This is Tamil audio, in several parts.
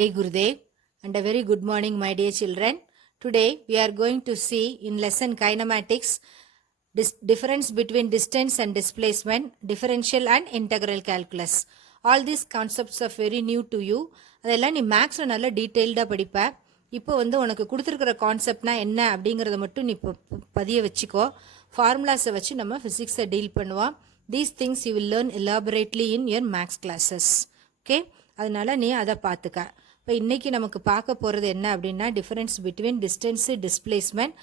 Hey Gurudev and a very good morning my dear children. Today we are going to see in lesson kinematics difference between distance and displacement, differential and integral calculus. All these concepts are very new to you. அதெல்லாம் நீ மேக்ஸ்ல நல்லா டீட்டெயில்டாக படிப்ப. இப்போ உனக்கு கொடுத்துருக்கிற கான்செப்ட்னா என்ன அப்படிங்கிறத மட்டும் நீ பதிய வச்சுக்கோ. ஃபார்முலாஸை வச்சு நம்ம ஃபிசிக்ஸை டீல் பண்ணுவோம். These things you will learn elaborately in your maths classes. Okay, அதனால நீ அதை பார்த்துக்க. இப்போ இன்றைக்கி நமக்கு பார்க்க போகிறது என்ன அப்படின்னா difference between distance displacement,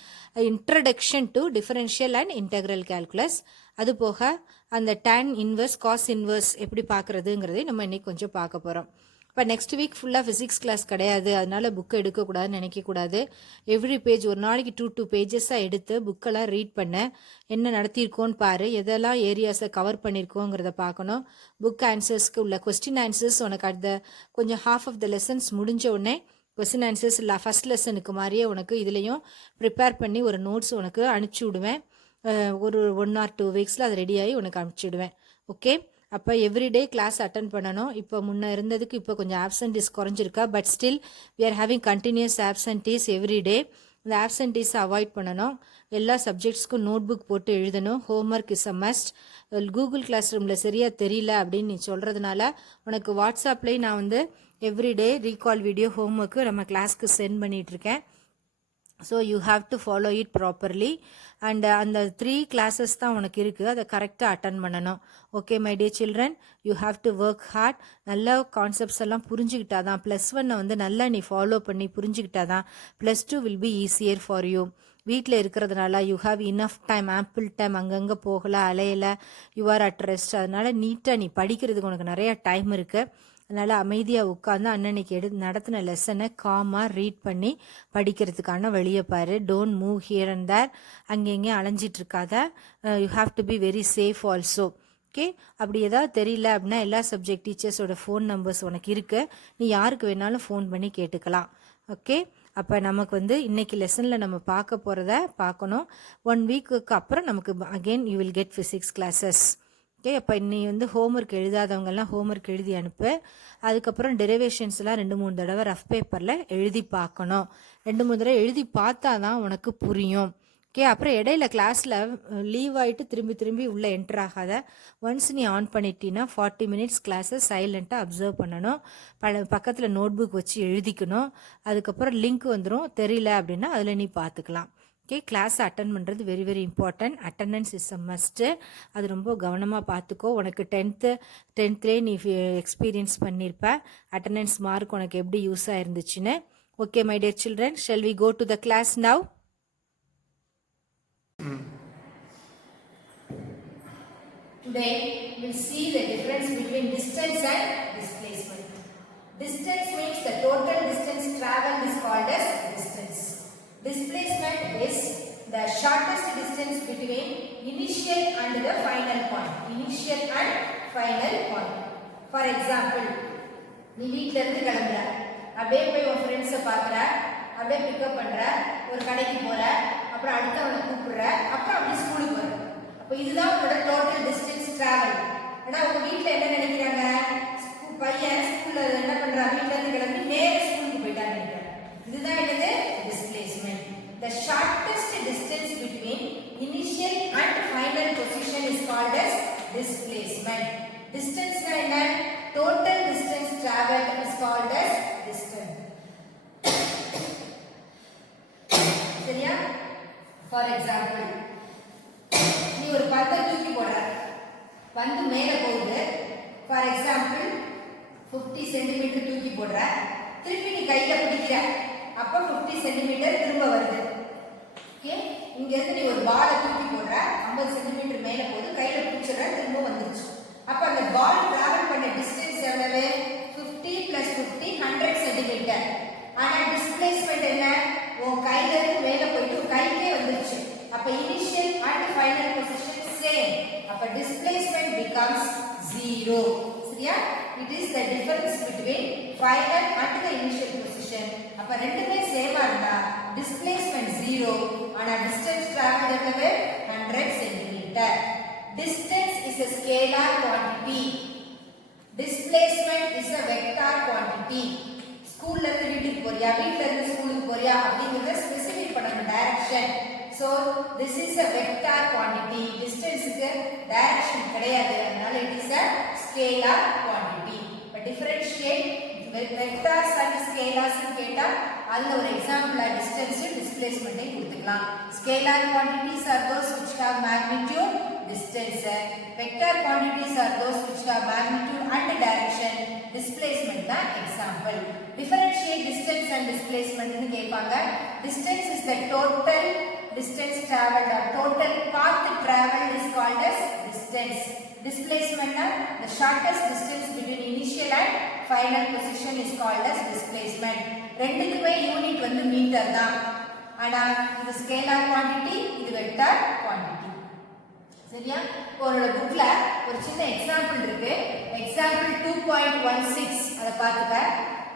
introduction to differential and integral calculus, அது போக அந்த tan இன்வர்ஸ் காஸ் இன்வர்ஸ் எப்படி பார்க்குறதுங்கிறதை நம்ம இன்றைக்கி கொஞ்சம் பார்க்க போகிறோம். இப்போ நெக்ஸ்ட் வீக் ஃபுல்லாக ஃபிசிக்ஸ் கிளாஸ் கிடையாது, அதனால் புக்கை எடுக்கக்கூடாதுன்னு நினைக்கக்கூடாது. எவ்ரி பேஜ் ஒரு நாளைக்கு 2 பேஜஸாக எடுத்து புக்கெல்லாம் ரீட் பண்ண, என்ன நடத்தியிருக்கோன்னு பாரு, எதெல்லாம் ஏரியாஸை கவர் பண்ணியிருக்கோங்கிறத பார்க்கணும். புக் ஆன்சர்ஸ்க்கு உள்ள கொஸ்டின் ஆன்சர்ஸ் உனக்கு அடுத்த கொஞ்சம் ஹாஃப் ஆஃப் த லெசன்ஸ் முடிஞ்ச உடனே கொஸ்டின் ஆன்சர்ஸ் இல்லை ஃபஸ்ட் லெசனுக்கு மாதிரியே உனக்கு இதுலேயும் ப்ரிப்பேர் பண்ணி ஒரு நோட்ஸ் உனக்கு அனுப்பிச்சி விடுவேன். ஒரு 1 or 2 வீக்ஸில் அது ரெடியாகி உனக்கு அனுப்பிச்சி விடுவேன். ஓகே, அப்போ எவ்ரிடே கிளாஸ் அட்டன் பண்ணணும். இப்போ முன்னே இருந்ததுக்கு இப்போ கொஞ்சம் ஆப்சன்டீஸ் குறைஞ்சிருக்கா, but still we are having continuous absentees everyday. இந்த ஆப்சன்டீஸை அவாய்ட் பண்ணணும். எல்லா சப்ஜெக்ட்ஸ்க்கும் நோட் புக் போட்டு எழுதணும். Homework is a must. Google class ரூமில் சரியாக தெரியல அப்படின்னு நீ சொல்கிறதுனால உனக்கு வாட்ஸ்அப்லேயும் நான் எவ்ரிடே ரீகால் வீடியோ ஹோம்ஒர்க்கு நம்ம கிளாஸ்க்கு சென்ட் பண்ணிகிட்ருக்கேன். So you have to follow it properly. And அந்த 3 classes தான் உனக்கு இருக்குது, அதை கரெக்டாக அட்டன் பண்ணணும். Okay my dear children, you have to work hard. நல்ல கான்செப்ட்ஸ் எல்லாம் புரிஞ்சுக்கிட்டா தான் +1 நல்லா நீ ஃபாலோ பண்ணி புரிஞ்சுக்கிட்டா தான் +2 will be easier for you. வீட்டில் இருக்கிறதுனால you have enough time, ample time, அங்கங்கே போகலை அலையலை, யூ ஆர் அட் ரெஸ்ட். அதனால் நீட்டாக நீ படிக்கிறதுக்கு உனக்கு நிறையா டைம் இருக்குது. அதனால் அமைதியாக உட்காந்து அன்னன்னைக்கு நடத்தின லெசனை காமாக ரீட் பண்ணி படிக்கிறதுக்கான வழியை பாரு. Don't move here and there, அங்கெங்கே அலைஞ்சிட்ருக்காத. You have to be very safe also. Okay, அப்படி ஏதாவது தெரியல அப்படின்னா எல்லா சப்ஜெக்ட் டீச்சர்ஸோட ஃபோன் நம்பர்ஸ் உனக்கு இருக்குது, நீ யாருக்கு வேணாலும் ஃபோன் பண்ணி கேட்டுக்கலாம். ஓகே, அப்போ நமக்கு இன்னைக்கு லெசனில் நம்ம பார்க்க போகிறத பார்க்கணும். 1 வீக்குக்கு அப்புறம் நமக்கு again you will get physics classes. Okay, அப்போ நீ ஹோம்ஒர்க் எழுதாதவங்கெல்லாம் ஹோம்ஒர்க் எழுதி அனுப்பு. அதுக்கப்புறம் டெரிவேஷன்ஸ்லாம் 2-3 தடவை ரஃப் பேப்பரில் எழுதி பார்க்கணும். 2-3 தடவை எழுதி பார்த்தா தான் உனக்கு புரியும். ஓகே, அப்புறம் இடையில கிளாஸில் லீவ் ஆகிட்டு திரும்பி உள்ளே என்டர் ஆகாத. ஒன்ஸ் நீ ஆன் பண்ணிட்டீன்னா 40 minutes கிளாஸை சைலண்ட்டாக அப்சர்வ் பண்ணணும். பக்கத்தில் நோட் புக் வச்சு எழுதிக்கணும். அதுக்கப்புறம் லிங்க் வந்துடும், தெரியல அப்படின்னா அதில் நீ பார்த்துக்கலாம். ஓகே, கிளாஸ் அட்டன் பண்ணுறது very very important. Attendance is a must. அது ரொம்ப கவனமாக பார்த்துக்கோ. உனக்கு 10th நீ எக்ஸ்பீரியன்ஸ் பண்ணியிருப்ப அட்டண்டன்ஸ் மார்க் உனக்கு எப்படி யூஸ் ஆயிருந்துச்சுன்னு. Okay my dear children, shall we go to the class now? Today we will see the difference between distance and displacement. Distance means the total distance traveled is called as distance. Displacement is the shortest distance between initial and the final point. Initial and final point. For example, நீ வீட்ல இருந்து கிளம்புற, அப்படியே போய் உன் ஃப்ரெண்ட்ஸை பார்க்குற, அப்படியே பிக்கப் பண்ணுற, ஒரு கடைக்கு போகிற, அப்புறம் அடுத்தவனை கூப்பிடுற, அப்புறம் அப்படியே ஸ்கூலுக்கு போகிற. அப்போ இதுதான் உங்களோட டோட்டல் டிஸ்டன்ஸ் ட்ராவல். ஏன்னா உங்கள் வீட்டில் என்ன நினைக்கிறாங்க, பையன் ஸ்கூலில் என்ன பண்ணுறான், வீட்டிலேருந்து கிளம்பி நேர ஸ்கூலுக்கு போயிட்டான்னு நினைக்கிறாங்க. இதுதான் என்னது displacement. The shortest distance between initial and final position is called as displacement. Distance என்ன? Total distance traveled is called as distance. சரியா? For example, நீ ஒரு பந்தை தூக்கி போடுற, பந்து மேலே போகுது. For example, 50 cm தூக்கி போடுற, திருப்பி நீ கையில் பிடிக்கிற, அப்போ 50 cm திரும்ப வருது. ஓகே, இங்கேருந்து நீ ஒரு பாலை தூக்கி போடுற, 50 cm மேலே போகுது, கையில் பிடிச்சிடுற, திரும்ப வந்துருச்சு. அப்போ அந்த பால் டிராவல் பண்ண டிஸ்டன்ஸ் எவ்வளவு? 50 + 50 100 cm. ஆனால் டிஸ்பிளேஸ்மெண்ட் என்ன? உன் கையிலேருந்து மேலே போயிட்டு கைக்கே வந்துருச்சு. அப்போ initial and final position same. அப்போ டிஸ்பிளேஸ்மெண்ட் பிகம்ஸ் 0. சரியா? It is the difference between final and the initial position. அப்ப ரெண்டுமே சேமா இருந்தா displacement 0 ஆனா distance traveled எவ்வளவு? 100 cm. Distance is a scalar quantity. Displacement is a vector quantity. ஸ்கூல்ல இருந்து வீட்டுக்கு போறியா, வீட்ல இருந்து ஸ்கூலுக்கு போறியா அப்படிங்கறத ஸ்பெசிஃபை பண்ணணும் direction. So this is a vector quantity. Distance க்கு direction கிடையாது, அதனால it is a scalar quantity. But differentiate vectors and scalars கேட்டா அதுல ஒரு எக்ஸாம்பிள் distance displacement ஐ கொடுத்துக்கலாம். Scalar quantities are those which have magnitude, distance. Vector quantities are those which have magnitude and direction. Displacement தான் example. Differentiate distance and displacement னு கேட்பாங்க. Distance is the total distance traveled or total path traveled is called as distance. Displacement the shortest distance between initial and final position is called as displacement. ரெண்டுக்குமே யூனிட் வந்து மீட்டர் தான். ஆனா இது ஸ்கேலார் குவாண்டிட்டி, இது வெக்டார் குவாண்டிட்டி. சரியா? உங்களோட புக்ல ஒரு சின்ன எக்ஸாம்பிள் இருக்கு. எக்ஸாம்பிள் 2.16 அத பாத்துக்க.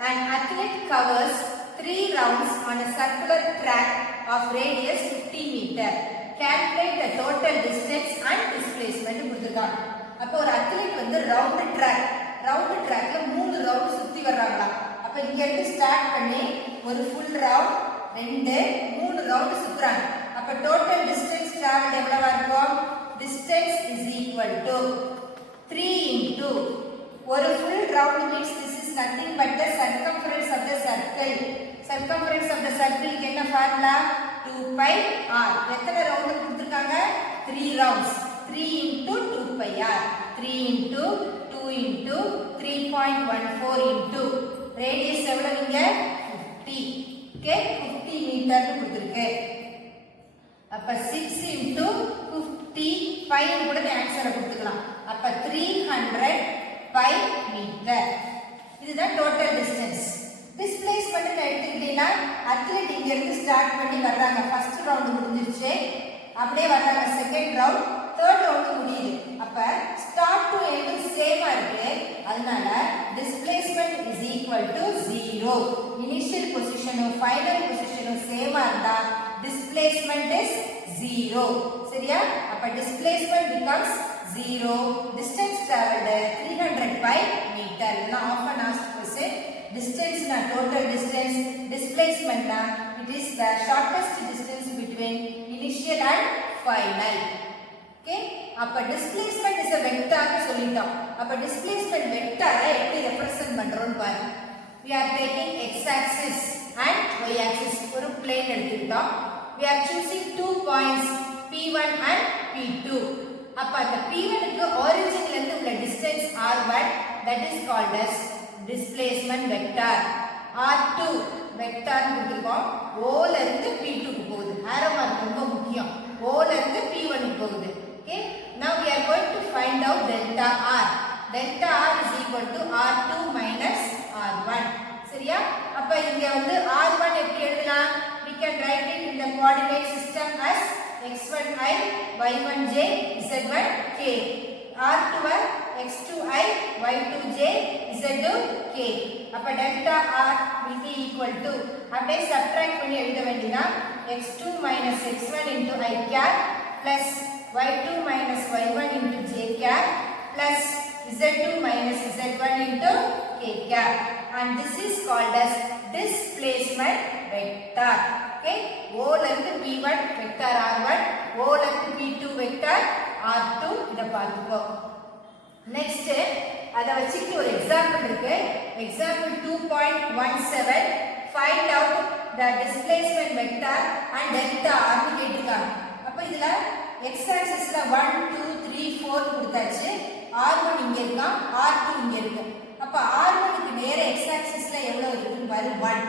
An athlete covers 3 rounds on a circular track of radius 50 meter. Calculate the total distance and displacement கொடுத்திருக்காங்க. அப்ப ஒரு அத்லீட் வந்து ரவுண்ட் ட்ராக்ல 3 ரவுண்ட் சுத்தி வர்றாங்களா. அப்ப இங்க இருந்து ஸ்டார்ட் பண்ணி ஒரு ஃபுல் ரவுண்ட் 2 3 ரவுண்ட் சுத்துறாங்க. அப்ப டோட்டல் டிஸ்டன்ஸ் டிராவல்ட் எவ்வளவா இருக்கும்? Distance is equal to 3 into ஒரு full round means this is nothing but the circumference of the circle. Circumference of the circle க்கு என்ன ஃபார்முலா? 2 pi r. எத்தனை ரவுண்ட் கொடுத்திருக்காங்க? 3 rounds. 3 into 2 pi r. 3 into 2 into 3.14 into radius எவ்வளவு இங்க? 50. ஓகே, 50 மீட்டர் கொடுத்திருக்கு. அப்ப 6 into 50 pi கூட ஆன்சரை கொடுத்துக்கலாம். அப்ப 300 pi மீட்டர். இதுதான் டோட்டல் டிஸ்டன்ஸ். டிஸ்பிளேஸ்மென்ட் எடுத்துக்கிட்டீங்கன்னா அத்லெட் இங்க இருந்து ஸ்டார்ட் பண்ணி வர்றாங்க. ஃபர்ஸ்ட் ரவுண்ட் முடிஞ்சிருச்சு, அப்படியே வர்றாங்க செகண்ட் ரவுண்ட், தேர்ட் ரவுண்ட் முடியுது. அப்ப ஸ்டார்ட் டு எண்ட் சேமா இருக்கு, அதனால displacement is equal to 0. Initial பொசிஷனும் ஃபைனல் பொசிஷனும் சேமா இருந்தா displacement is 0. சரியா? அப்ப displacement becomes 0. Distance traveled 300 by meter. இதுதான் often asked question. Distance na total distance, displacement na it is the shortest distance between initial and final. Okay? அப்ப displacement is a vector னு சொல்லிட்டோம். அப்ப displacement vector எப்படி represent பண்றோம்னு பாருங்க. We are taking x axis and y axis ஒரு plane எடுத்துக்கிட்டோம். We are choosing 2 points P1 and P2. அப்ப அந்த P1 க்கு origin ல இருந்து உள்ள distance R1, that is called as displacement vector. R2 vector கொடுத்திருக்கோம். O ல இருந்து P2 க்கு போகுது. arrow mark ரொம்ப முக்கியம். O ல இருந்து P1 க்கு போகுது. Okay, now we are going to find out delta R. Delta R is equal to R2 minus R1. சரியா? அப்ப இங்க வந்து R1 எப்படி எழுதலாம்? We can write it in the coordinate system as x1i, y1j, z1k. R2 x2i, y2j, z2k. அப்ப delta R will be equal to அப்படியே subtract பண்ணி எழுத வேண்டியதா x2 minus x1 into i cap plus y2 minus y1 into j cap plus z2 minus z1 into k cap, and this is called as displacement vector. Okay, O ல இருந்து P1 vector R1, O ல இருந்து P2 vector R2. இத பாத்துக்கோ. நெக்ஸ்ட் அத வச்சிட்டு ஒரு எக்ஸாம்பிள் இருக்கு. Example 2.17 find out the displacement vector and delta R னு கேட்டிருக்காங்க. அப்ப இதுல x axisல 1 2 3 4 கொடுத்தாச்சு. R1 இங்க இருக்கான், R2 இங்க இருக்கு. அப்ப R1 க்கு நேரா x axisல எவ்வளவு இருக்குன்னு பாரு 1.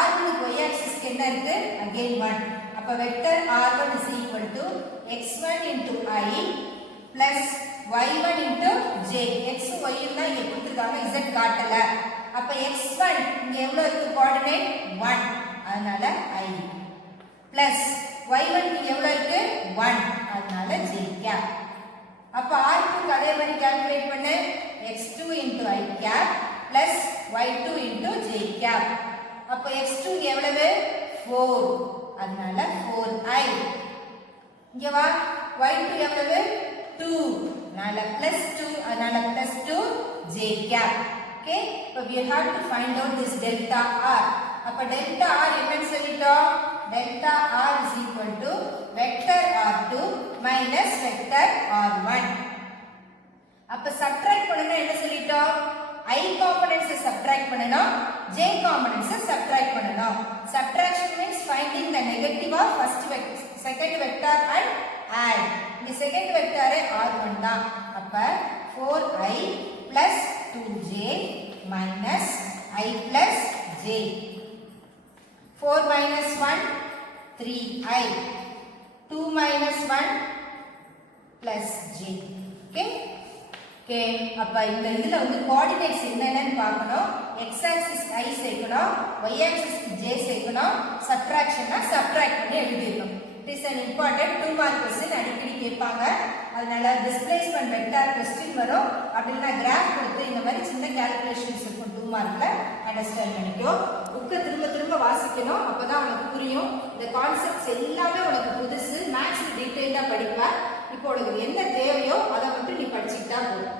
R1 க்கு y axis க்கு என்ன இருக்கு? again 1. அப்ப vector R1 is equal to x1 into I plus y1 into j. x y னா இங்க கொடுத்திருக்காங்க, z காட்டல. அப்ப x1 இங்க எவ்வளவு இருக்கு? கோஆர்டினேட் 1, அதனால I plus y1 இங்க எவ்வளவு இருக்கு? 1, அதனால j cap. அப்ப R2 க்கு அதே மாதிரி கால்குலேட் பண்ணு. x2 into I cap plus y2 into j cap. அப்ப x2 எவ்வளவு? 4, அதனால 4i. இங்க வா, y2 எவ்வளவு? 2, அதனால plus 2, அதனால plus 2 j cap. Okay, so we have to find out this delta r. அப்ப delta r என்னன்னு சொல்லிட்டோம்? Delta r is equal to vector r2 minus vector r1. அப்ப subtract பண்ணனும் என்ன சொல்லிட்டோம்? I components subtract பண்ணனும், j components subtract பண்ணனும். Subtraction means finding the negative of first vector, second vector and add. இந்த second vector r1 தான். அப்ப 4i plus 2j minus I plus j. 4 minus 1 3i. 2 minus 1 plus j. Okay. Okay, அப்ப இந்த இதுல வந்து கோஆர்டினேட்ஸ் என்னன்னு பார்க்கணும். x axis I சேர்க்கணும், y axis j சேர்க்கணும், சப்ட்ராக்ஷன்னா சப்ட்ராக்ட் பண்ணி எழுதிடணும். It is an important 2 mark question. அடிக்கடி கேட்பாங்க. அதனால டிஸ்பிளேஸ்மென்ட் வெக்டார் क्वेश्चन வரும். அப்படினா கிராஃப் கொடுத்து இந்த மாதிரி சின்ன கால்குலேஷன்ஸ் இருக்கும் 2 மார்க்ல. அண்டர்ஸ்டாண்ட் பண்ணிக்கோ. புக்க திரும்ப திரும்ப வாசிக்கணும். அப்பதான் உனக்கு புரியும். இந்த கான்செப்ட்ஸ் எல்லாமே உனக்கு புதுசு. மேத்ஸ் டீடைலா படிப்ப. இப்போ உனக்கு என்ன தேவையோ அதை மட்டும் நீ படிச்சிட்டா போதும்.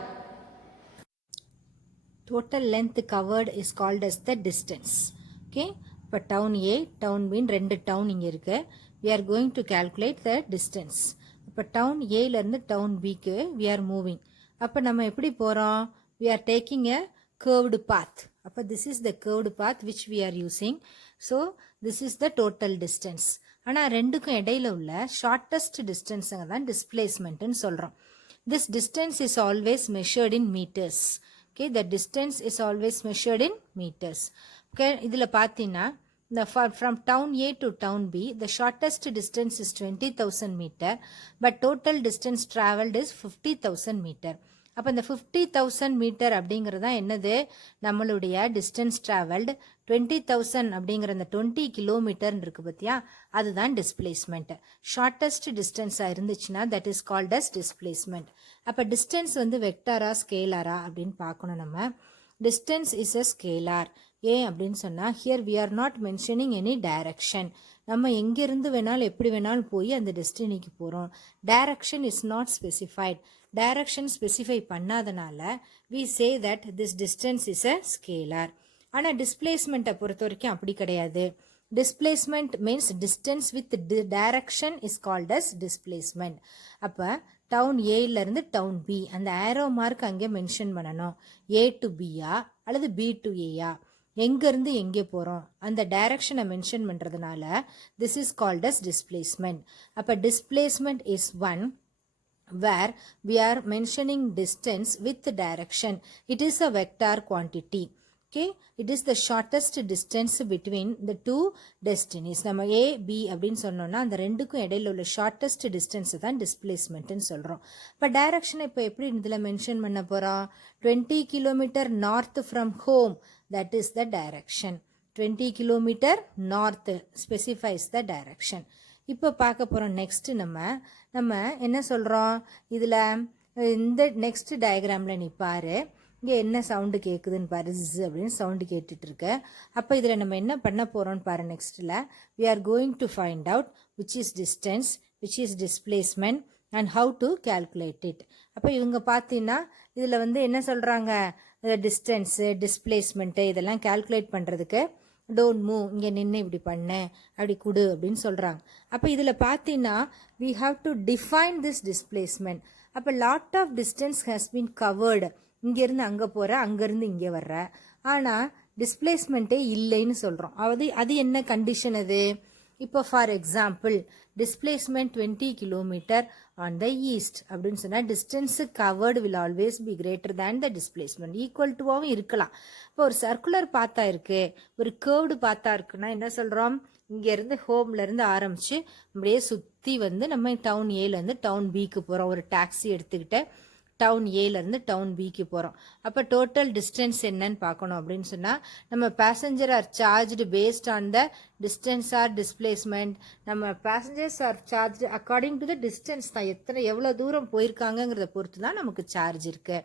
Total length covered is called as the distance. Okay, இப்போ town A, town B ரெண்டு town இங்க இருக்கு. We are going to calculate the distance. இப்போ town A ல இருந்து town B க்கு we are moving. அப்போ நம்ம எப்படி போறோம்? We are taking a curved path. அப்போ this is the curved path which we are using. So this is the total distance. ஆனா ரெண்டுக்கும் இடையில உள்ள shortest distance தான் displacement ன்னு சொல்றோம். This distance is always measured in meters. Okay, the distance is always measured in meters. Okay, இதுல பாத்தீங்கன்னா from town A to town B, the shortest distance is 20,000 meter, but total distance traveled is 50,000 meter. அப்ப இந்த 50,000 மீட்டர் அப்படிங்கிறது தான் என்னது? நம்மளுடைய distance traveled. 20,000 அப்படிங்கிற அந்த 20 கிலோமீட்டர் இருக்கு பத்தியா, அதுதான் டிஸ்பிளேஸ்மெண்ட். ஷார்டஸ்ட் டிஸ்டன்ஸா இருந்துச்சுன்னா that is called as displacement. அப்ப டிஸ்டன்ஸ் வந்து வெக்டாரா ஸ்கேலாரா அப்படின்னு பார்க்கணும் நம்ம. distance is a scalar. ஏன் அப்படின்னு சொன்னா here we are not mentioning any direction. நம்ம எங்கிருந்து வேணாலும் எப்படி வேணாலும் போய் அந்த டெஸ்டினிக்கு போறோம். Direction is not specified. Direction specify பண்ணாதனால we say that this distance is a scalar. ஆனா டிஸ்பிளேஸ்மெண்ட்டை பொறுத்த வரைக்கும் அப்படி கிடையாது. Displacement means distance with direction is called as displacement. அப்ப டவுன் ஏல இருந்து டவுன் பி அந்த ஏரோ மார்க் அங்கே மென்ஷன் பண்ணணும். ஏ டு பியா அல்லது பி டு ஏயா, எங்க இருந்து எங்கே போறோம் அந்த டைரக்ஷனை மென்ஷன் பண்றதுனால this is called as displacement. அப்ப displacement is one where we are mentioning distance with direction. It is a vector quantity. Okay, it is the shortest distance between the two destinies. நம்ம A B அப்படின்னு சொன்னோம்னா அந்த ரெண்டுக்கும் இடையில உள்ள shortest distance தான் displacement ன்னு சொல்றோம். இப்ப டைரக்ஷனை இப்ப எப்படி இதுல மென்ஷன் பண்ண போறோம்? 20 kilometre north from home, that is the direction. 20 kilometre north specifies the direction. இப்ப பார்க்க போறோம் நெக்ஸ்ட் நம்ம என்ன சொல்றோம்? இதுல இந்த நெக்ஸ்ட் டயக்ராம்ல நீ பாரு, இங்கே என்ன சவுண்டு கேட்குதுன்னு பாரு, ஜிஸ் அப்படின்னு சவுண்டு கேட்டுட்டு இருக்கு. அப்போ இதில் நம்ம என்ன பண்ண போகிறோம்னு பாரு. நெக்ஸ்ட்டில் we are going to find out which is distance, which is displacement and how to calculate it. அப்போ இவங்க பார்த்தீங்கன்னா இதில் வந்து என்ன சொல்கிறாங்க? டிஸ்டன்ஸு டிஸ்பிளேஸ்மெண்ட்டு இதெல்லாம் கால்குலேட் பண்ணுறதுக்கு டோன்ட் மூவ், இங்கே நின்று இப்படி பண்ண அப்படி கொடு அப்படின்னு சொல்கிறாங்க. அப்போ இதில் பார்த்தீங்கன்னா we have to define this displacement. அப்போ lot of distance has been covered. இங்கேருந்து அங்கே போகிற, அங்கேருந்து இங்கே வர்ற, ஆனால் டிஸ்பிளேஸ்மெண்ட்டே இல்லைன்னு சொல்கிறோம். அது என்ன கண்டிஷன் அது? இப்போ for example displacement 20 kilometre on the east அப்படின்னு சொன்னால் distance covered will always be greater than the displacement. Equal டுவாகவும் இருக்கலாம். இப்போ ஒரு சர்க்குலர் பாத்தா இருக்கு, ஒரு கேர்வ்டு பாத்தா இருக்குன்னா என்ன சொல்கிறோம்? இங்கேருந்து ஹோம்லேருந்து ஆரம்பித்து அப்படியே சுற்றி வந்து நம்ம டவுன் ஏலேருந்து டவுன் பிக்கு போகிறோம். ஒரு டாக்ஸி எடுத்துக்கிட்டு டவுன் ஏலேருந்து டவுன் பிக்கு போகிறோம். அப்போ டோட்டல் டிஸ்டன்ஸ் என்னன்னு பார்க்கணும். அப்படின்னு சொன்னால் நம்ம passenger are charged based on the distance or displacement. நம்ம passengers are charged according to the distance தான், எவ்வளோ தூரம் போயிருக்காங்கிறத பொறுத்து தான் நமக்கு சார்ஜ் இருக்கு.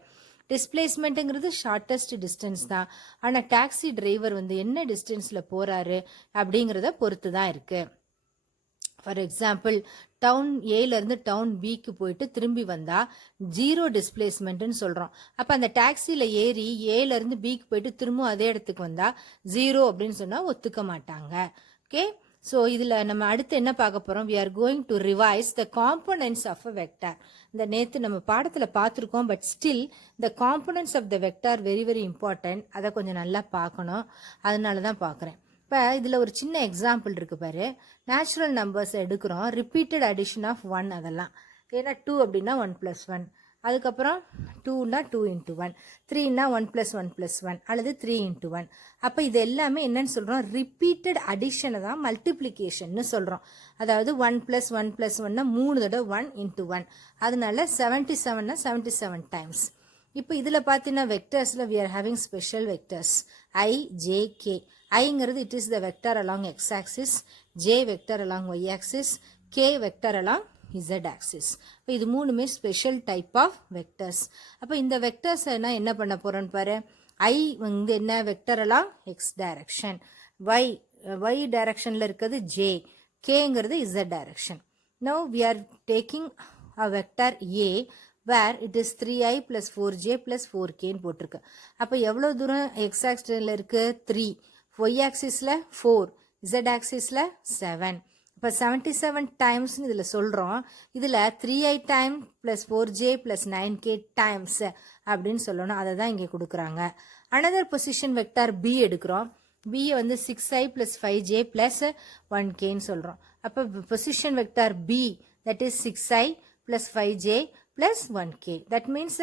டிஸ்பிளேஸ்மெண்ட்டுங்கிறது ஷார்ட்டஸ்ட் டிஸ்டன்ஸ் தான். ஆனால் டாக்ஸி டிரைவர் வந்து என்ன டிஸ்டன்ஸில் போகிறாரு அப்படிங்கிறத பொறுத்து தான் இருக்குது. ஃபார் எக்ஸாம்பிள் டவுன் ஏலேருந்து டவுன் பிக்கு போயிட்டு திரும்பி வந்தால் ஜீரோ டிஸ்பிளேஸ்மெண்ட்டுன்னு சொல்கிறோம். அப்போ அந்த டாக்ஸியில் ஏறி ஏலேருந்து பிக்கு போயிட்டு திரும்ப அதே இடத்துக்கு வந்தால் ஜீரோ அப்படின்னு சொன்னால் ஒத்துக்க மாட்டாங்க. ஓகே, ஸோ இதில் நம்ம அடுத்து என்ன பார்க்க போகிறோம்? We are going to revise the components of a vector. இந்த நேற்று நம்ம பாடத்தில் பார்த்துருக்கோம், but still the components of the vector very very important. அதை கொஞ்சம் நல்லா பார்க்கணும், அதனால தான் பார்க்குறேன். இப்போ இதில் ஒரு சின்ன எக்ஸாம்பிள் இருக்குது பாரு. நேச்சுரல் நம்பர்ஸ் எடுக்கிறோம், ரிப்பீட்டட் அடிஷன் ஆஃப் 1 அதெல்லாம். ஏன்னா 2 அப்படின்னா 1 + 1, அதுக்கப்புறம் 2னா 2 × 1, 3னா 1 + 1 + 1 அல்லது 3 × 1. அப்போ இது எல்லாமே என்னன்னு சொல்கிறோம்? ரிப்பீட்டட் அடிஷனை தான் மல்டிப்ளிகேஷன்னு சொல்கிறோம். அதாவது 1 + 1 + 1னா 3 தடவை 1 × 1, அதனால 77னா 77 டைம்ஸ். இப்போ இதில் பார்த்தீங்கன்னா வெக்டர்ஸில் we are having special vectors I, J, K. ஐங்கிறது it is the vector along X axis, J vector along Y axis, K vector along Z axis. இப்போ இது மூணுமே ஸ்பெஷல் டைப் ஆஃப் வெக்டர்ஸ். அப்போ இந்த வெக்டர்ஸ் என்ன பண்ண போகிறோன்னு பாரு. ஐ வந்து என்ன vector along X direction, Y டைரக்ஷனில் இருக்கிறது ஜே, கேங்கிறது Z direction. Now we are taking a vector A where it is 3i plus 4j plus 4k போட்டிருக்கு. அப்போ எவ்வளோ தூரம் எக்ஸ் ஆக்சிஸில் இருக்குது? 3, ஒய் ஆக்சிஸில் 4, இசட் ஆக்சிஸில் 7. இப்போ 77 டைம்ஸ்னு இதில் சொல்கிறோம். இதில் 3i time plus 4j plus 9k times அப்படின்னு சொல்லணும். அதை தான் இங்கே கொடுக்குறாங்க. அனதர் பொசிஷன் வெக்டார் பி எடுக்கிறோம். பியை வந்து 6i ப்ளஸ் 5j ப்ளஸ் 1kன்னு சொல்கிறோம். அப்போ position vector B that is 6i plus 5j plus 1k. That means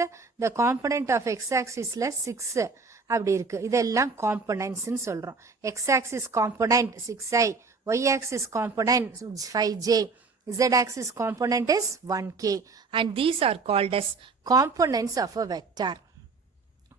the component of x-axis 6 அப்படி இருக்கு. இதெல்லாம் components சொல்றோம். x-axis component 6i, y-axis component 5j, z-axis component is 1k, and these are called as components of a vector.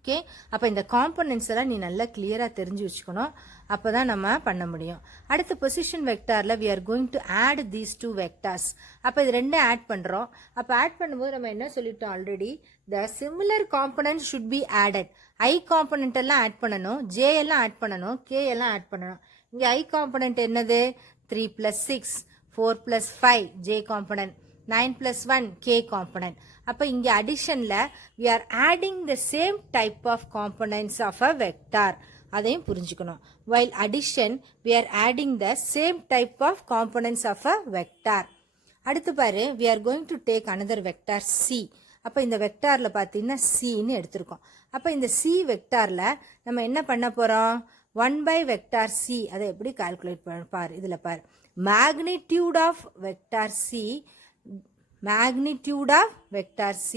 Okay, அப்போ இந்த காம்பனன்ட்ஸ் எல்லாம் நீ நல்லா கிளியராக தெரிஞ்சு வச்சுக்கணும், அப்போ தான் நம்ம பண்ண முடியும். அடுத்த பொசிஷன் வெக்டாரில் we are going to add these 2 vectors. அப்போ இது ரெண்டும் ஆட் பண்ணுறோம். அப்போ ஆட் பண்ணும்போது நம்ம என்ன சொல்லிட்டோம் already? The similar component should be added. I component எல்லாம் ஆட் பண்ணணும், ஜே எல்லாம் ஆட் பண்ணணும், கே எல்லாம் ஆட் பண்ணணும். இங்கே ஐ காம்பனண்ட் என்னது? 3 + 6, 4 + 5 ஜே காம்பனண்ட், 9 + 1 k component. அப்போ இங்கே அடிஷனில் we are adding the same type of components of a vector. அதையும் புரிஞ்சுக்கணும். while addition we are adding the same type of components of a vector. அடுத்து பாரு, we are going to take another vector c. அப்போ இந்த வெக்டாரில் பார்த்தீங்கன்னா சின்னு எடுத்திருக்கோம். அப்போ இந்த சி வெக்டாரில் நம்ம என்ன பண்ண போகிறோம்? 1 / வெக்டார் சி. அதை எப்படி கால்குலேட் பண்ண பாரு. இதில் பாரு, magnitude of vector c, magnitude of vector c,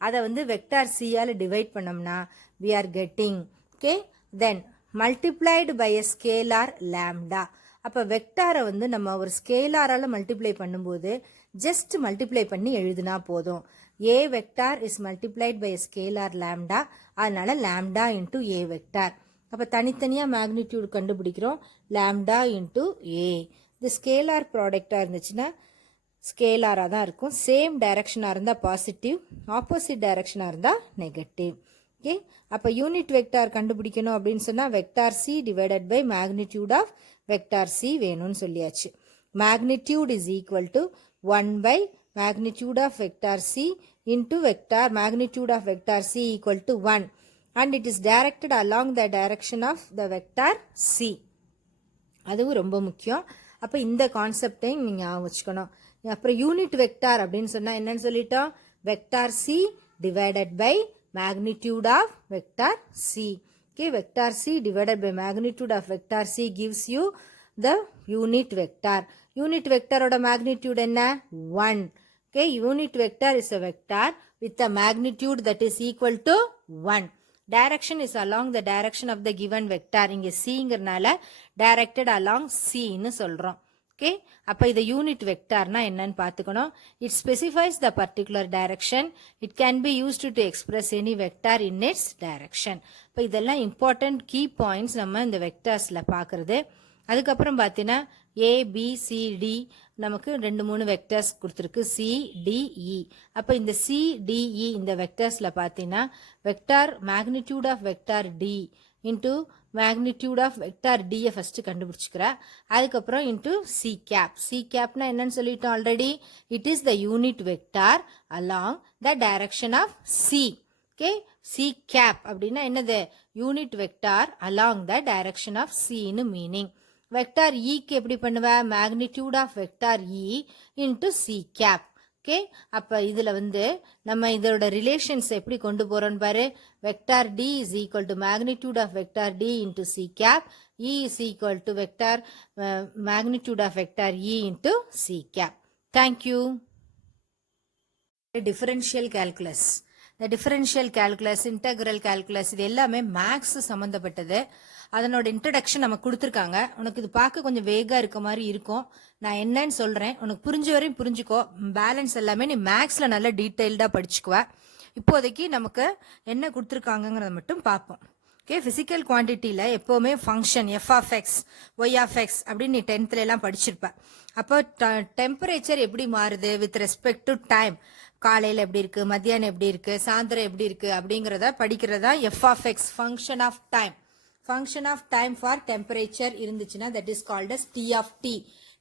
அதை வந்து வெக்டார் சியால் டிவைட் பண்ணோம்னா we are getting, okay, then multiplied by a scalar lambda. அப்போ வெக்டாரை வந்து நம்ம ஒரு ஸ்கேலாரால் மல்டிப்ளை பண்ணும்போது ஜஸ்ட் மல்டிப்ளை பண்ணி எழுதுனா போதும். a vector is multiplied by scalar lambda, அதனால lambda into a வெக்டார். அப்போ தனித்தனியாக மேக்னிடியூட் கண்டுபிடிக்கிறோம், lambda into a. இது ஸ்கேலார் ப்ராடக்டாக இருந்துச்சுன்னா ஸ்கேலாராக தான் இருக்கும். சேம் டைரக்ஷனாக இருந்தால் பாசிட்டிவ், ஆப்போசிட் டைரக்ஷனாக இருந்தால் நெகட்டிவ். ஓகே, அப்போ யூனிட் வெக்டார் கண்டுபிடிக்கணும் அப்படின்னு சொன்னால் vector C divided by magnitude of vector C வேணும்னு சொல்லியாச்சு. Magnitude is equal to 1 by magnitude of vector C into vector magnitude of vector C equal to 1, and it is directed along the direction of the vector C. அதுவும் ரொம்ப முக்கியம். அப்போ இந்த கான்செப்டையும் நீங்கள் ஞாபகம் வச்சுக்கணும். அப்புறம் யூனிட் வெக்டார் அப்படின்னு சொன்னால் என்னன்னு சொல்லிட்டோம்? Vector C divided by magnitude of vector C. Okay, vector C divided by magnitude of vector C gives you the unit vector. Unit வெக்டாரோட மேக்னிடியூட் என்ன? 1. Okay, unit vector is a vector with a magnitude that is equal to 1. Direction is along the direction of the given vector. இங்கே சிங்கிறனால directed along C ன்னு சொல்கிறோம். ஓகே, அப்போ இதை யூனிட் வெக்டார்னா என்னன்னு பார்த்துக்கணும். It specifies the particular direction. It can be used to express any vector in it's direction. இப்போ இதெல்லாம் இம்பார்ட்டன்ட் கீ பாயிண்ட்ஸ் நம்ம இந்த வெக்டார்ஸில் பார்க்குறது. அதுக்கப்புறம் பார்த்தீங்கன்னா ஏபிசிடி நமக்கு 2-3 வெக்டர்ஸ் கொடுத்துருக்கு, சிடிஇ. அப்போ இந்த சிடிஇ இந்த வெக்டர்ஸில் பார்த்தீங்கன்னா vector magnitude of vector D into magnitude of vector d first கண்டுபிடிச்சுக்கிறா. அதுக்கப்புறம் into c cap. c capனா என்னன்னு சொல்லிட்டோம் already. It is the unit vector along the direction of c. Okay, c cap அப்படின்னா என்னது? unit vector along the direction of c னு meaning. vector e க்கு எப்படி பண்ணுவ? magnitude of vector e into c cap. Okay, அப்போ இதில் வந்து நம்ம இதோட ரிலேஷன்ஸ் எப்படி கொண்டு போகிறோன்னு பாரு. Vector D is equal to magnitude of vector D into C cap, E is equal to vector magnitude of vector E into C cap. Thank you. Differential calculus. இந்த டிஃபரன்ஷியல் கேல்குலஸ், இன்டகிரல் கேல்குலஸ் இது எல்லாமே மேக்ஸ் சம்மந்தப்பட்டது. அதனோட இன்ட்ரடக்ஷன் நம்ம கொடுத்துருக்காங்க. உனக்கு இது பார்க்க கொஞ்சம் வேகாக இருக்க மாதிரி இருக்கும். நான் என்னன்னு சொல்கிறேன், உனக்கு புரிஞ்ச வரையும் புரிஞ்சுக்கோ. பேலன்ஸ் எல்லாமே நீ மேக்ஸில் நல்லா டீட்டெயில்டாக படிச்சுக்குவ. இப்போதைக்கு நமக்கு என்ன கொடுத்துருக்காங்கங்கிறத மட்டும் பார்ப்போம். ஓகே, ஃபிசிக்கல் குவான்டிட்டியில் எப்போவுமே function F of X, Y of X அப்படின்னு நீ 10th எல்லாம் படிச்சிருப்ப. அப்போ டெம்பரேச்சர் எப்படி மாறுது வித் ரெஸ்பெக்ட் டு டைம். காலையில் எப்படி இருக்குது, மத்தியானம் எப்படி இருக்குது, சாயந்தரம் எப்படி இருக்குது அப்படிங்கிறத படிக்கிறதா F of X, function of time. Function of time for temperature இருந்துச்சுன்னா that is called as T of T.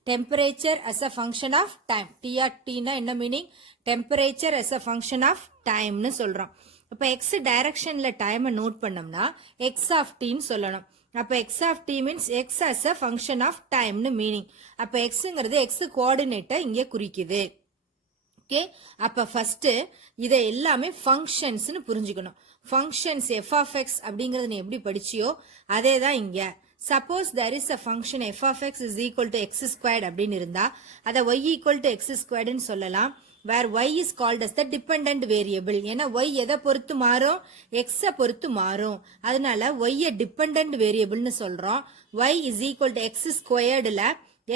Temperature as a function of time. T of டினா என்ன meaning? Temperature as a function of டைம்னு சொல்கிறோம். இப்போ எக்ஸ் டைரக்ஷனில் டைமை நோட் பண்ணோம்னா எக்ஸ் ஆஃப் டின்னு சொல்லணும். அப்போ X of T means X as a function of டைம்னு மீனிங். அப்போ எக்ஸுங்கிறது எக்ஸ் கோஆர்டினேட்டை இங்கே குறிக்குது. ஓகே, அப்போ ஃபர்ஸ்ட் இதை எல்லாமே ஃபங்க்ஷன்ஸ்னு புரிஞ்சுக்கணும். ஃபங்க்ஷன்ஸ் எஃப் ஆஃப் எக்ஸ் அப்படிங்கிறது நீ எப்படி படிச்சியோ அதே தான் இங்கே. Suppose there is a function f of x is equal to x squared அப்படின்னு இருந்தா அதை y equal to x squared ன்னு சொல்லலாம். where y is called as the dependent variable. ஏன்னா y எதை பொறுத்து மாறும்? x பொறுத்து மாறும். அதனால y dependent variableன்னு சொல்றோம். y is equal to x squaredல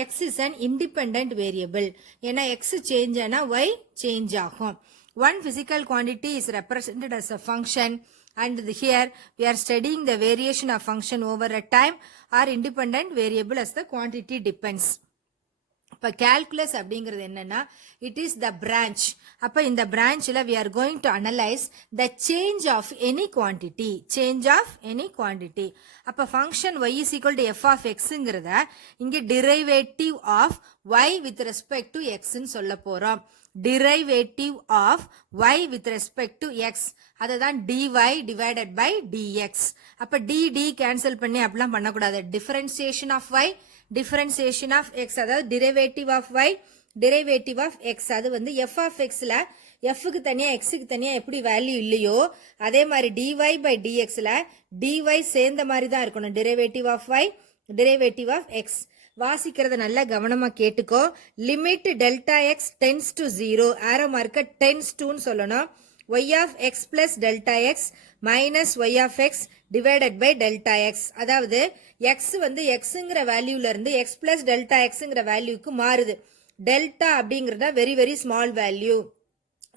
x is an independent variable. ஏன்னா x change ஆனா y change ஆகும். One physical quantity is represented as a function and here we are studying the variation of function over a time or independent variable as the quantity depends. இப்போ calculus அப்படிங்கிறது என்னன்னா it is the branch. அப்போ இந்த branchல we are going to analyze the change of any quantity. change of any quantity. அப்போ function y is equal to f of xங்கிறத இங்கே derivative of y with respect to x ன்னு சொல்ல போறோம். derivative of y with respect to x அதுதான் dy divided by dx. அப்ப d cancel பண்ணி அப்படிலாம் பண்ணக்கூடாது. differentiation of y, differentiation of x அதாவது derivative of y, derivative of x அது வந்து f of xல fக்கு தனியா xக்கு தனியா எப்படி வேல்யூ இல்லையோ அதே மாதிரி dy by dxல dy சேர்ந்த மாதிரி தான் இருக்கணும். derivative of y, derivative of x. வாசிக்கிறத நல்லா கவனமா கேட்டுக்கோ. Limit delta X tends to 0, ஆரோ மார்க்க டென்ஸ் டுன்னு சொல்லணும். y of x plus delta x minus y of x divided by delta x. அதாவது x வந்து xங்கிற வேல்யூல இருந்து x plus delta xங்கிற வேல்யூக்கு மாறுது. டெல்டா அப்படிங்கிறதா very very small value.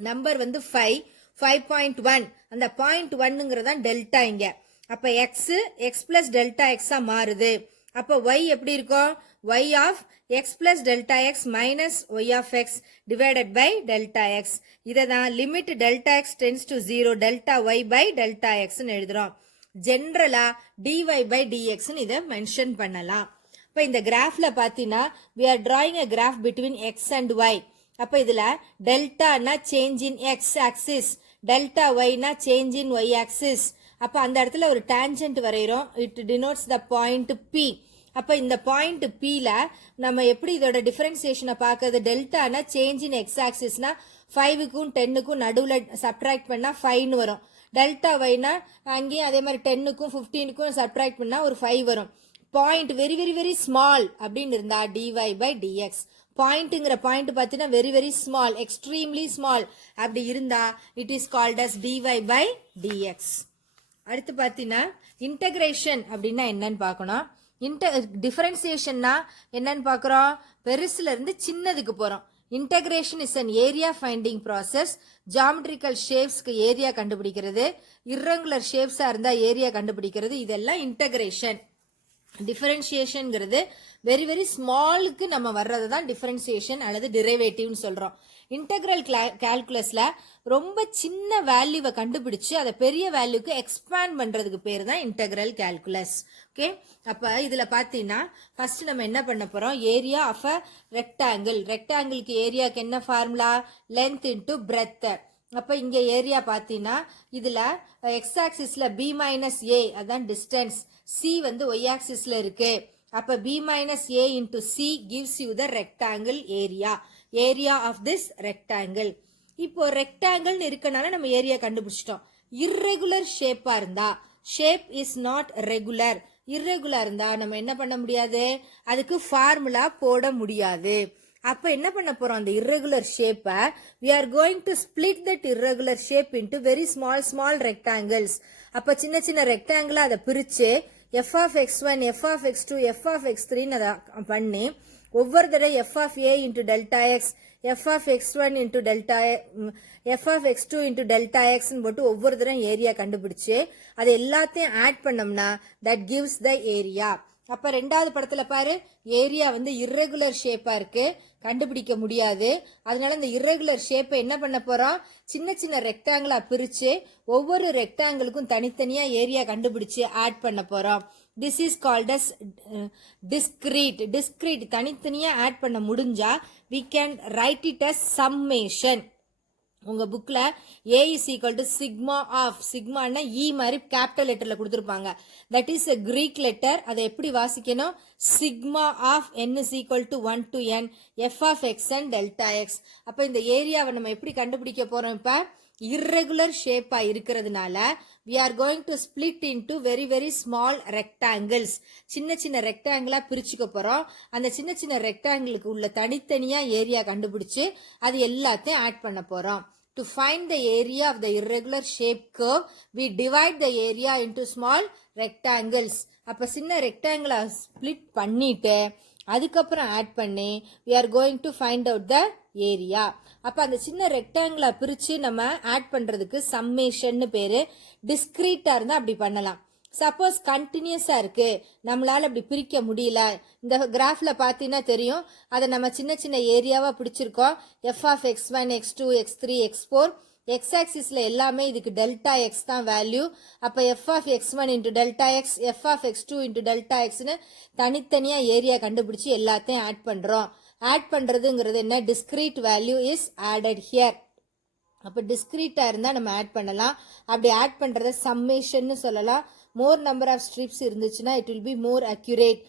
Number வந்து 5, 5.1 அந்த 0.1ங்கிறதா டெல்டா இங்க. அப்ப x plus delta x மாறுது. அப்போ y எப்படி இருக்கும்? y of x plus delta x minus y of x divided by delta x. இதை தான் limit delta x tends to 0 delta y by delta x ன்னு எழுதுறோம். ஜென்ரலா dy by dx ன்னு இதை மென்ஷன் பண்ணலாம். இப்போ இந்த கிராஃப்ல பார்த்தீங்கன்னா we are drawing a graph between x and y. அப்போ இதுல டெல்டானா change in x axis, delta yனா சேஞ்ச் இன் y axis. அப்போ அந்த இடத்துல ஒரு டேஞ்சன்ட் வரைகிறோம். It denotes the point P. அப்போ இந்த பாயிண்ட் Pல நம்ம எப்படி இதோட டிஃபரன்சியேஷனை பார்க்கறது? டெல்டானா சேஞ்ச் இன் எக்ஸ் ஆக்சிஸ்னா 5க்கும் 10க்கும் நடுவில் சப்ட்ராக்ட் பண்ணால் 5ன்னு வரும். டெல்டா வைனா அங்கேயும் அதே மாதிரி 10க்கும் 15க்கும் சப்ட்ராக்ட் பண்ணால் ஒரு 5 வரும். Point very very very small அப்படின்னு இருந்தா dy by dx. பாயிண்ட்டுங்கிற பாயிண்ட் பார்த்தீங்கன்னா very very small, extremely small அப்படி இருந்தா it is called as dy by dx. அடுத்து பார்த்தீங்கன்னா இன்டகிரேஷன் அப்படின்னா என்னன்னு பார்க்கணும். டிஃபரன்சியேஷன்னா என்னன்னு பார்க்குறோம்? பெருசுல இருந்து சின்னதுக்கு போகிறோம். Integration is an area finding process. Geometrical ஷேப்ஸ்க்கு ஏரியா கண்டுபிடிக்கிறது, இர்ரெகுலர் ஷேப்ஸாக இருந்தால் ஏரியா கண்டுபிடிக்கிறது, இதெல்லாம் இன்டகிரேஷன். டிஃபரன்ஷியேஷன்ங்கிறது வெரி வெரி ஸ்மாலுக்கு நம்ம வர்றது தான் டிஃபரன்ஷியேஷன் அல்லது டிரைவேட்டிவ்னு சொல்றோம். இன்டெக்ரல் கால்குலஸ்ல ரொம்ப சின்ன வேல்யூவை கண்டுபிடிச்சு அதை பெரிய வேல்யூக்கு எக்ஸ்பேண்ட் பண்றதுக்கு பேர் தான் இன்டெக்ரல் கால்குலஸ். ஓகே, அப்ப இதுல பாத்தீங்கன்னா ஃபர்ஸ்ட் நம்ம என்ன பண்ண போறோம், ஏரியா ஆஃப் அ ரெக்டாங்கிள். ரெக்டாங்கிளுக்கு ஏரியாக்கு என்ன ஃபார்முலா, லென்த் இன்டு பிரெத். அப்ப இங்க ஏரியா பாத்தீங்கன்னா இதுல எக்ஸ் ஆக்சிஸ்ல பி மைனஸ் ஏ அதான் டிஸ்டன்ஸ், சி வந்து ஒய் ஆக்சிஸ்ல இருக்கு. அப்ப b minus a into c gives you the rectangle area of this rectangle. இப்போ rectangle இருக்கனால நம்ம ஏரியா கண்டுபிடிச்சிட்டோம். irregular ஷேப்பா இருந்தா, shape is not regular, irregular இருந்தா நம்ம என்ன பண்ண முடியாது, அதுக்கு ஃபார்முலா போட முடியாது. அப்ப என்ன பண்ண போறோம், அந்த irregular shape we are going to split that irregular shape into very small rectangles. அப்ப சின்ன சின்ன rectangle அதை பிரிச்சு f of x1, f of x2, f of x3 பண்ணி ஒவ்வொரு தடவை f of a into delta x, f of x1 into delta f of x2 into delta x போட்டு ஒவ்வொரு தடவை ஏரியா கண்டுபிடிச்சு அது எல்லாத்தையும் ஆட் பண்ணோம்னா that gives the area. அப்ப ரெண்டாவது படத்துல பாரு, ஏரியா வந்து irregular ஷேப்பா இருக்கு, கண்டுபிடிக்க முடியாது. அதனால இந்த irregular ஷேப்பை என்ன பண்ண போறோம், சின்ன சின்ன ரெக்டாங்கிளா பிரிச்சு ஒவ்வொரு ரெக்டாங்கிளுக்கும் தனித்தனியா ஏரியா கண்டுபிடிச்சு ஆட் பண்ண போறோம். This is called as discrete. தனித்தனியா ஆட் பண்ண முடிஞ்சா we can write it as summation. உங்க புக்ல a is equal to sigma of, சிக்மான்னா e மாதிரி கேபிட்டல் லெட்டர்ல கொடுத்திருப்பாங்க. that is a Greek letter. அதை எப்படி வாசிக்கணும், sigma of n is equal to 1 to n f of x and delta x. அப்ப இந்த ஏரியாவை நம்ம எப்படி கண்டுபிடிக்க போறோம், இப்ப irregular ஷேப்பா இருக்கிறதுனால we are going to split into very very small rectangles. சின்ன சின்ன ரெக்டாங்கிளா பிரிச்சுக்க போறோம். அந்த சின்ன சின்ன ரெக்டாங்கிளுக்கு உள்ள தனித்தனியா ஏரியா கண்டுபிடிச்சு அது எல்லாத்தையும் ஆட் பண்ண போறோம். To find the area of the irregular shape curve, we divide the area into small rectangles. அப்ப சின்ன ரெக்டாங்கிளா ஸ்பிளிட் பண்ணிட்டு அதுக்கப்புறம் ஆட் பண்ணி we are going to find out the area. அப்ப அந்த சின்ன ரெக்டாங்கிளா பிரிச்சு நம்ம ஆட் பண்றதுக்கு சம்மேஷன் பேரு. டிஸ்கிரீட்டா இருந்தா அப்படி பண்ணலாம். சப்போஸ் கண்டினியூஸா இருக்கு, நம்மளால அப்படி பிரிக்க முடியல, இந்த கிராஃப்ல பாத்தீங்கன்னா தெரியும், அதை நம்ம சின்ன சின்ன ஏரியாவா பிடிச்சிருக்கோம். F of x1, x2, x3, x4, X ஆக்சிஸ்ல எல்லாமே இதுக்கு டெல்டா எக்ஸ் தான் வேல்யூ. அப்ப F of x1 into delta X, F of x2 into delta எக்ஸ்னு தனித்தனியா ஏரியா கண்டுபிடிச்சு எல்லாத்தையும் ஆட் பண்றோம். ஆட் பண்றதுங்கிறது என்ன, discrete value is added here. அப்ப டிஸ்கிரீட்டா இருந்தா நம்ம ஆட் பண்ணலாம். அப்படி ஆட் பண்றத சம்மேஷன் சொல்லலாம். more number of strips இருந்துச்சுன்னா it will be more accurate.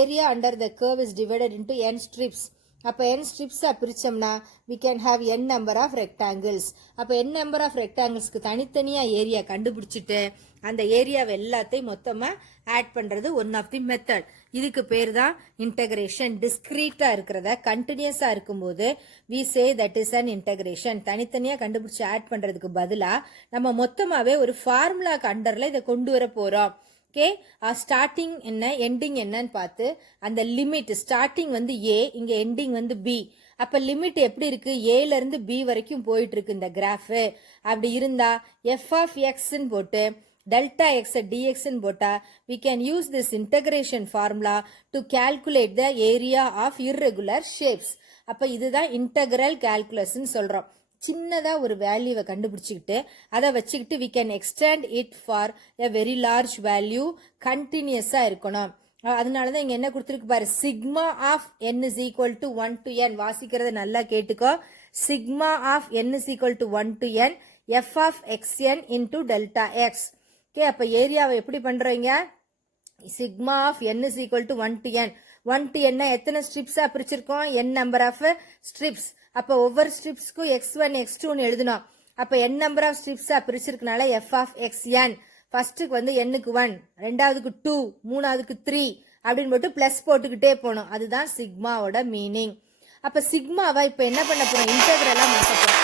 area under the curve is divided into n strips. அப்ப n strips பிரிச்சோம்னா we can have n number of rectangles. அப்ப n number of rectanglesக்கு தனித்தனியா ஏரியா கண்டுபிடிச்சிட்டு அந்த ஏரியாவை எல்லாத்தையும் மொத்தமா ஆட் பண்றது ஒன் ஆஃப் தி மெத்தட். இதுக்கு பேர் தான் இன்டகிரேஷன். டிஸ்கிரீட்டா இருக்கிறத கண்டினியூஸா இருக்கும்போது we say that is an integration. தனித்தனியா கண்டுபிடிச்சு ஆட் பண்றதுக்கு பதிலா நம்ம மொத்தமாவே ஒரு ஃபார்முலாக்கு அண்டர்ல இதை கொண்டு வர போறோம். ஓகே, ஸ்டார்டிங் என்ன எண்டிங் என்னன்னு பார்த்து அந்த லிமிட், ஸ்டார்டிங் வந்து ஏ, இங்க எண்டிங் வந்து பி. அப்ப லிமிட் எப்படி இருக்கு, ஏல இருந்து பி வரைக்கும் போயிட்டு இருக்கு இந்த கிராஃப். அப்படி இருந்தா எஃப் ஆஃப் எக்ஸ்ன்னு போட்டு delta x dx போட்டா we can use this integration formula to calculate the area of irregular shapes. அப்ப இதுதான் integral calculus சொல்றோம். சின்னதா ஒரு வேல்யூவை கண்டுபிடிச்சிக்கிட்டு அதை வச்சுக்கிட்டு we can extend it for a very large value, continuous இருக்கணும். அதனாலதான் இங்க என்ன கொடுத்திருக்கு பாரு, sigma of n is equal to 1 to n. வாசிக்கிறத நல்லா கேட்டுக்கோ. sigma of n is equal to 1 to n f of xn into delta x. Okay, அப்ப ஏரியாவை எப்படி பண்றீங்க, sigma of n is equal to 1 to n. 1 to n எத்தனை ஸ்ட்ரிப்ஸா பிரிச்சிருக்கோம், n நம்பர் ஆஃப் ஸ்ட்ரிப்ஸ். அப்ப ஒவ்வொரு ஸ்ட்ரிப்ஸ்க்கும் x1 x2 எழுதணும். அப்ப n நம்பர் ஆஃப் ஸ்ட்ரிப்ஸா பிரிச்சிருக்கனால f of xn. ஃபர்ஸ்ட்டுக்கு வந்து n-க்கு 1, ரெண்டாவதுக்கு 2, மூணாவதுக்கு 3 அப்படின்னு போட்டு பிளஸ் போட்டுக்கிட்டே போனோம். அதுதான் சிக்மாவோட மீனிங். அப்ப சிக்மாவை இப்ப என்ன பண்ண போறோம், இன்டெகிரலா மாற்ற போறோம்.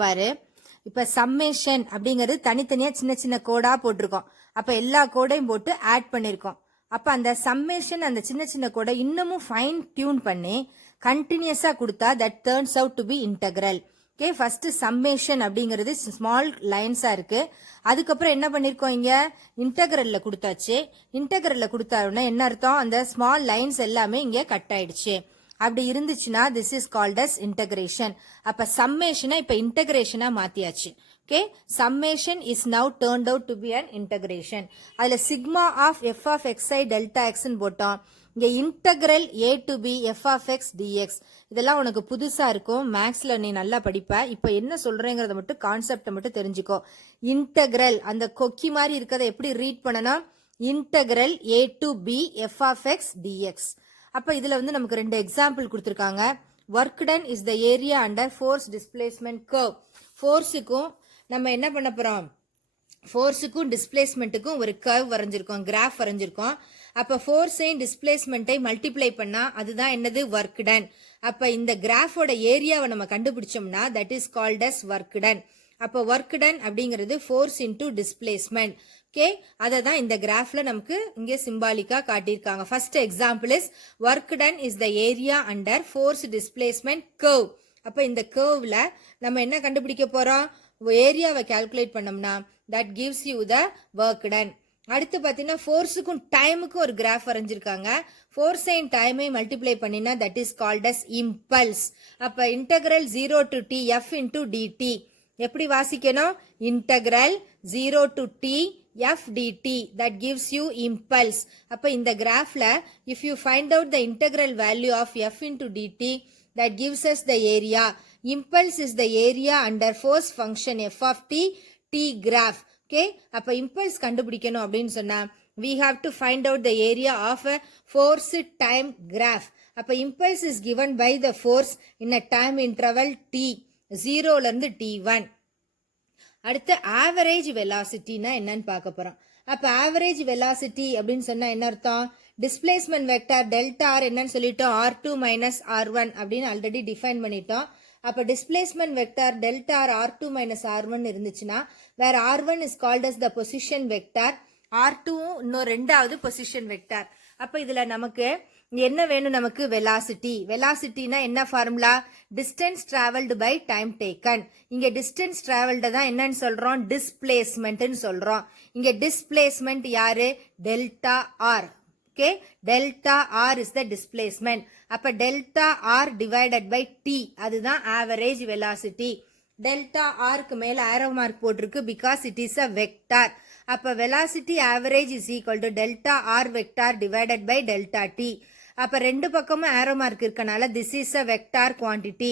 பாரு, இப்ப சம்மேஷன் அப்படிங்கிறது தனித்தனியா சின்ன சின்ன கோடா போட்டிருக்கோம். அப்ப எல்லா கோடையும் போட்டு ஆட் பண்ணிருக்கோம். அப்ப அந்த சம்மேஷன் அந்த சின்ன சின்ன கோடை இன்னமும் ஃபைன் டியூன் பண்ணி கண்டினியூஸா கொடுத்தா that turns out to be integral. Okay, first summation அப்படிங்கிறது ஸ்மால் லைன்ஸா இருக்கு. அதுக்கப்புறம் என்ன பண்ணிருக்கோம், இங்க இன்டகிரல்ல கொடுத்தாச்சு. இன்டகிரல்ல கொடுத்தாருன்னா என்ன அர்த்தம், அந்த ஸ்மால் லைன்ஸ் எல்லாமே இங்க கட் ஆயிடுச்சு. அப்படி இருந்துச்சுன்னா this is called as integration. அப்ப சம்மேஷனை இப்ப இன்டகிரேஷனா மாத்தியாச்சு. ஓகே, summation is now turned out to be an integration. அதுல sigma of F of X I delta எக்ஸ்ன்னு போட்டோம். இங்க integral A to B F of X D X. இதெல்லாம் உனக்கு புதுசா இருக்கும், மேக்ஸ்ல நீ நல்லா படிப்ப. இப்ப என்ன சொல்றேங்கிறத மட்டும் கான்செப்டை மட்டும் தெரிஞ்சுக்கோ. இன்டகிரல் அந்த கொக்கி மாதிரி இருக்கிறத எப்படி ரீட் பண்ணணும், integral A to B F of X D X. அப்ப இதுல வந்து நமக்கு ரெண்டு எக்ஸாம்பிள் கொடுத்திருக்காங்க. Work done is the area under force displacement curve. ஃபோர்ஸுக்கும் நம்ம என்ன பண்ண போறோம், ஃபோர்ஸுக்கும் டிஸ்பிளேஸ்மெண்ட்டுக்கும் ஒரு கர்வ் வரைஞ்சிருக்கோம், கிராஃப் வரைஞ்சிருக்கோம். அப்ப ஃபோர்ஸையும் டிஸ்பிளேஸ்மெண்ட்டை மல்டிப்ளை பண்ணா அதுதான் என்னது, ஒர்க் டன். அப்ப இந்த கிராஃபோட ஏரியாவை நம்ம கண்டுபிடிச்சோம்னா that is called as work done. அப்ப ஒர்க் டன் அப்படிங்கிறது ஃபோர்ஸ் இன்டு டிஸ்பிளேஸ்மெண்ட். ஓகே, அதை தான் இந்த கிராஃப்ல நமக்கு இங்கே சிம்பாலிக்கா காட்டியிருக்காங்க. First example is work done is the area under force displacement curve. அப்ப இந்த கர்வ்ல நம்ம என்ன கண்டுபிடிக்க போறோம், ஏரியாவை கால்குலேட் பண்ணோம்னா that gives you the work done. அடுத்து பாத்தீங்கன்னா ஃபோர்ஸுக்கும் டைமுக்கும் ஒரு கிராஃப் வரைஞ்சிருக்காங்க. ஃபோர்ஸையும் டைமையும் மல்டிப்ளை பண்ணினா that is called as impulse. அப்ப integral 0 to T F into D T எப்படி வாசிக்கணும், integral 0 to T F D T that gives you impulse. அப்ப இந்த கிராஃப்ல if you find out the integral value of F into D T that gives us the area. Impulse is the area under force function f of t, t graph. Okay, அப்ப impulse கண்டுபிடிக்கணும் அப்படின்னு சொன்னா we have to find out the area of a force time graph. அப்ப impulse is given by the force in a time interval t, 0 ல இருந்து t1. அடுத்து ஆவரேஜ் வெலாசிட்டினா என்னன்னு பார்க்க போறோம். அப்ப ஆவரேஜ் வெலாசிட்டி அப்படின்னு சொன்னா என்ன அர்த்தம், டிஸ்பிளேஸ்மெண்ட் வெக்டார் டெல்டா ஆர் என்னன்னு சொல்லிட்டோம், r2 மைனஸ் r1 அப்படின்னு ஆல்ரெடி டிஃபைன் பண்ணிட்டோம். அப்ப displacement vector delta R r2 minus r1 இருந்துச்சுன்னா வேற r1 is called as the position vector, r2 இன்னும் ரெண்டாவது பொசிஷன் வெக்டார். அப்ப இதுல நமக்கு என்ன வேணும், நமக்கு வெலாசிட்டி. வெலாசிட்டினா என்ன formula, distance travelled by time taken. இங்க டிஸ்டன்ஸ் டிராவல்டு தான் என்னன்னு சொல்றோம், டிஸ்பிளேஸ்மெண்ட்னு சொல்றோம். இங்க டிஸ்பிளேஸ்மெண்ட் யாரு, delta R. Okay, delta R is the displacement. அப்ப delta R divided by T அதுதான் ஆவரேஜ் வெலாசிட்டி. டெல்டா ஆருக்கு மேல ஆரோ மார்க் போட்டிருக்கு because it is a vector. அப்ப velocity average is equal to delta R vector divided by delta T. அப்ப ரெண்டு பக்கமும் ஆரோ மார்க் இருக்கனால this is a vector quantity.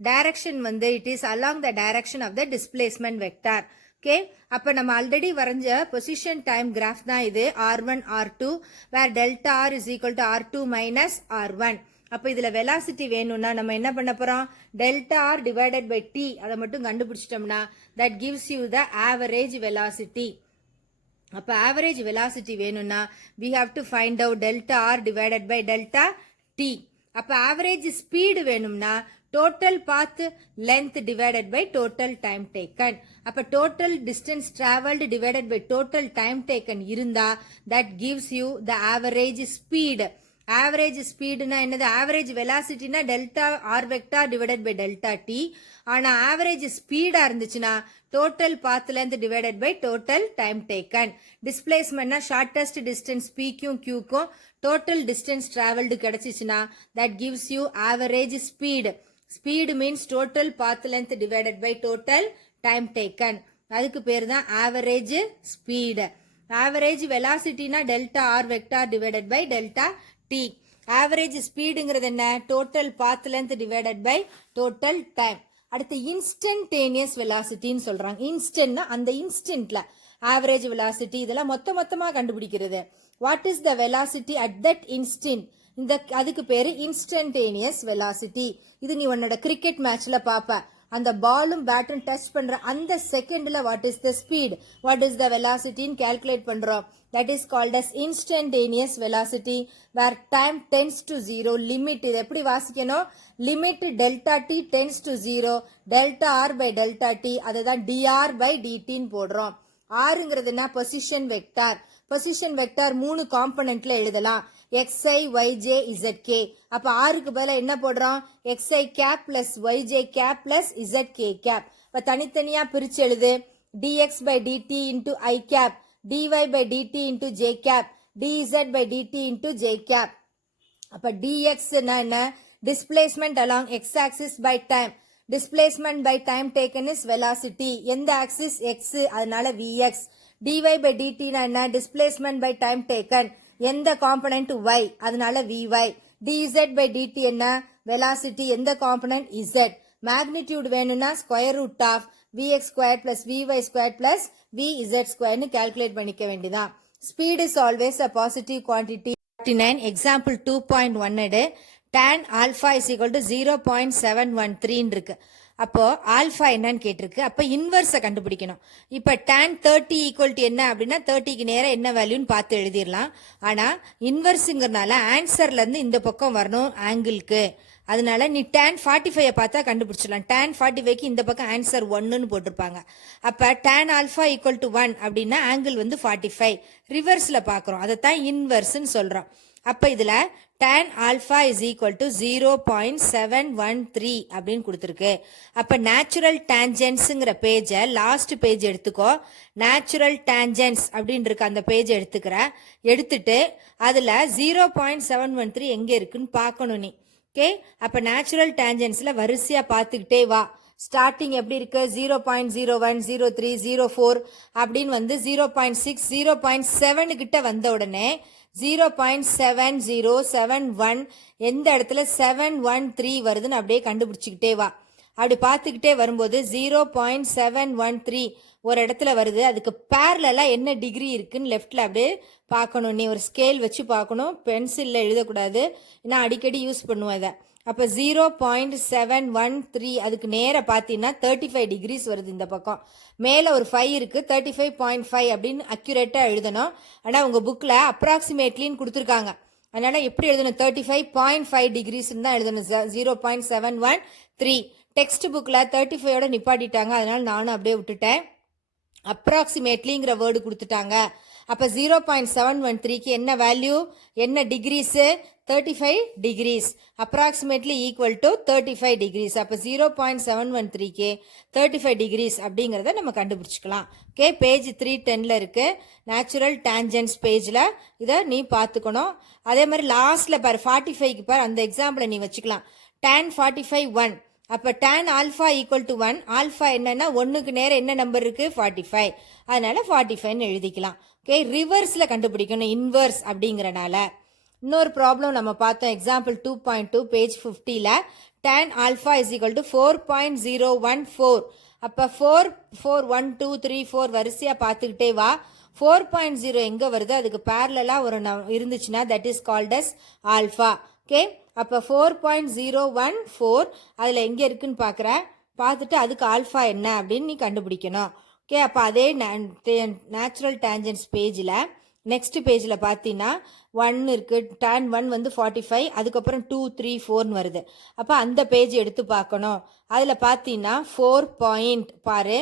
Direction வந்து it is along the direction of the displacement vector. Okay, அப்ப நம்ம ஆல்ரெடி வரைஞ்ச பொசிஷன் டைம் கிராஃப் தான் இது, r1 r2 where delta R is equal to r2 minus r1. அப்ப இதுல வெலாசிட்டி வேணும்னா நம்ம என்ன பண்ண போறோம், delta R divided by T அதை மட்டும் கண்டுபிடிச்சிட்டோம்னா that gives you the average velocity. அப்ப ஆவரேஜ் வெலாசிட்டி வேணும்னா we have to find out delta r divided by delta t. அப்ப ஆவரேஜ் ஸ்பீடு வேணும்னா total path length divided by total time taken. அப்ப total distance traveled divided by total time taken இருந்தா that gives you the average speed. Average ஸ்பீடுனா என்னது, ஆவரேஜ் வெலாசிட்டினா delta R vector divided by delta T. ஆனா ஆவரேஜ் ஸ்பீடா இருந்துச்சுன்னா total path length divided by total time taken. டிஸ்பிளேஸ்மெண்ட்னா ஷார்டஸ்ட் டிஸ்டன்ஸ் பிக்கும் கியூக்கும் டோட்டல் டிஸ்டன்ஸ் டிராவல்டு கிடைச்சிச்சுன்னா that gives you average speed. Speed means total path length divided by total time taken. அதுக்கு பேர் தான் ஆவரேஜ் ஸ்பீடு. ஆவரேஜ் வெலாசிட்டினா delta R vector divided by delta T. Average ஸ்பீடுங்கிறது என்ன, total path length divided by total time. அடுத்து இன்ஸ்டன்டேனியஸ் வெலாசிட்டின்னு சொல்றாங்க. இன்ஸ்டன்ட்னா அந்த இன்ஸ்டன்ட்ல ஆவரேஜ் வெலாசிட்டி இதெல்லாம் மொத்தமா கண்டுபிடிக்கிறது. What is the velocity at that instant, இந்த அதுக்கு பேரு இன்ஸ்டன்டேனியஸ் வெலாசிட்டி. இது நீ உன்னோட கிரிக்கெட் மேட்ச்ல பாப்ப, அந்த பாலும் பேட்டும் டச் பண்ற அந்த செகண்ட்ல what is the speed, what is the வெலாசிட்டின்னு கால்குலேட் பண்றோம். that is called as instantaneous velocity where time tends to 0. limit இது எப்படி வாசிக்கணும், limit delta t tends to 0 delta r by delta t அதுதான் dr by dt ன்னு போடுறோம். ஆறுங்கிறது என்ன பொசிஷன் வெக்டார். பொசிஷன் வெக்டார் 3 காம்பனன்ட்ல எழுதலாம். xi yj zk. அப்ப ஆறுக்கு பதிலா என்ன போடுறோம்? xi cap plus yj cap plus zk cap. இப்ப தனித்தனியா பிரிச்சு எழுது. dx by dt into i cap, dy by dt into j cap, dz by dt into j cap. அப்ப dx என்ன? displacement along x axis by time. displacement by time taken is velocity. எந்த axis? x, அதனால vx. dy by dt என்ன? displacement by time taken. எந்த component? y, அதனால vy. dz by dt என்ன? velocity. எந்த component? z. magnitude வேணும்னா square root of vx squared plus vy squared plus vz squared னு calculate பண்ணிக்க வேண்டியதான். speed is always a positive quantity. 49 example 2.1 எடு tan alpha is equal to 0.713 இருக்கு. அப்போ ஆல்ஃபா என்னன்னு கேட்டிருக்கு. அப்போ இன்வர்ஸை கண்டுபிடிக்கணும். இப்போ tan 30 ஈக்குவல் டு என்ன அப்படின்னா 30க்கு நேரம் என்ன வேல்யூன்னு பார்த்து எழுதிடலாம். ஆனால் இன்வர்ஸுங்கிறனால ஆன்சர்லேருந்து இந்த பக்கம் வரணும் ஆங்கிளுக்கு. அதனால நீ tan 45 பார்த்தா கண்டுபிடிச்சிடலாம். tan 45க்கு இந்த பக்கம் ஆன்சர் 1ன்னு போட்டிருப்பாங்க. அப்போ tan ஆல்ஃபா ஈக்குவல் டு 1 அப்படின்னா ஆங்கிள் வந்து 45. ரிவர்ஸில் பார்க்குறோம், அதைத்தான் இன்வர்ஸ்ன்னு சொல்கிறோம். அப்போ இதில் tan alpha is equal to 0.713 அப்படின்னு கொடுத்துருக்கு. அப்போ நேச்சுரல் டேஞ்சன்ஸுங்கிற பேஜை லாஸ்ட் பேஜ் எடுத்துக்கோ. நேச்சுரல் டேஞ்சன்ஸ் அப்படின்னு இருக்கு, அந்த பேஜை எடுத்துட்டு அதில் 0.713 எங்கே இருக்குன்னு பார்க்கணும் நீ. ஓகே, அப்போ நேச்சுரல் டேஞ்சன்ஸில் வரிசையாக பார்த்துக்கிட்டே வா. ஸ்டார்டிங் எப்படி இருக்கு? 0.01, 03, 04 அப்படின்னு வந்து 0.6, 0.7 கிட்ட வந்த உடனே 0.7071 எந்த இடத்துல 713 வருதுன்னு அப்படியே கண்டுபிடிச்சிக்கிட்டே வா. அப்படி பார்த்துக்கிட்டே வரும்போது 0.713 ஒரு இடத்துல வருது. அதுக்கு பேரலா என்ன டிகிரி இருக்குன்னு லெஃப்ட்ல அப்படியே பார்க்கணும். நீ ஒரு ஸ்கேல் வச்சு பார்க்கணும், பென்சிலில் எழுதக்கூடாது, ஏன்னா அடிக்கடி யூஸ் பண்ணுவோம் இதை. அப்போ 0.713 அதுக்கு நேராக பார்த்தீங்கன்னா 35 டிகிரிஸ் வருது. இந்த பக்கம் மேலே ஒரு 5 இருக்குது, 35.5 அப்படின்னு அக்யூரேட்டாக எழுதணும். ஆனால் உங்கள் புக்கில் அப்ராக்சிமேட்லின்னு கொடுத்துருக்காங்க, அதனால் எப்படி எழுதணும்? 35.5 டிகிரிஸ்ன்னு தான் எழுதணும். 0.713 டெக்ஸ்ட் புக்கில் 35ஓட நிப்பாட்டிட்டாங்க, அதனால் நானும் அப்படியே விட்டுட்டேன். அப்ராக்சிமேட்லிங்கிற வேர்டு கொடுத்துட்டாங்க. அப்போ 0.713க்கு என்ன வேல்யூ, என்ன degrees? 35 degrees. Approximately equal to 35 degrees. அப்போ 0.713க்கு 35 டிகிரிஸ் அப்படிங்கிறத நம்ம கண்டுபிடிச்சிக்கலாம். ஓகே, பேஜ் 310ல் இருக்குது, நேச்சுரல் டேஞ்சன்ஸ் பேஜில். இதை நீ பார்த்துக்கணும். அதே மாதிரி லாஸ்ட்டில் பாரு 45க்கு பாரு, அந்த எக்ஸாம்பிளை நீ வச்சுக்கலாம். tan 45 1. அப்போ tan alpha equal to 1. Alpha என்னன்னா 1க்கு நேரம் என்ன நம்பர் இருக்குது? 45. அதனால 45ன்னு எழுதிக்கலாம். ஓகே, ரிவர்ஸில் கண்டுபிடிக்கணும் இன்வர்ஸ் அப்படிங்கிறனால. இன்னொரு ப்ராப்ளம் நம்ம பார்த்தோம், எக்ஸாம்பிள் 2.2 பேஜ் 50ல் tan alpha is equal to 4.014. அப்போ 4, 4, 1, 2, 3, 4 வரிசையாக பார்த்துக்கிட்டே வா. 4.0 எங்கே வருது? அதுக்கு பேரலாக ஒரு இருந்துச்சுன்னா that is called as alpha. Okay, அப்போ 4.014 அதில் எங்கே இருக்குன்னு பார்த்துட்டு அதுக்கு ஆல்ஃபா என்ன அப்படின்னு நீ கண்டுபிடிக்கணும். ஓகே, அப்போ அதே நேச்சுரல் டேஞ்சன்ஸ் பேஜில் நெக்ஸ்ட் பேஜில் பார்த்தீங்கன்னா 1 இருக்குது. tan 1 வந்து 45, அதுக்கப்புறம் 2, 3, 4ன்னு வருது. அப்போ அந்த பேஜ் எடுத்து பார்க்கணும். அதில் பார்த்தீங்கன்னா 4 பாயிண்ட் பாரு,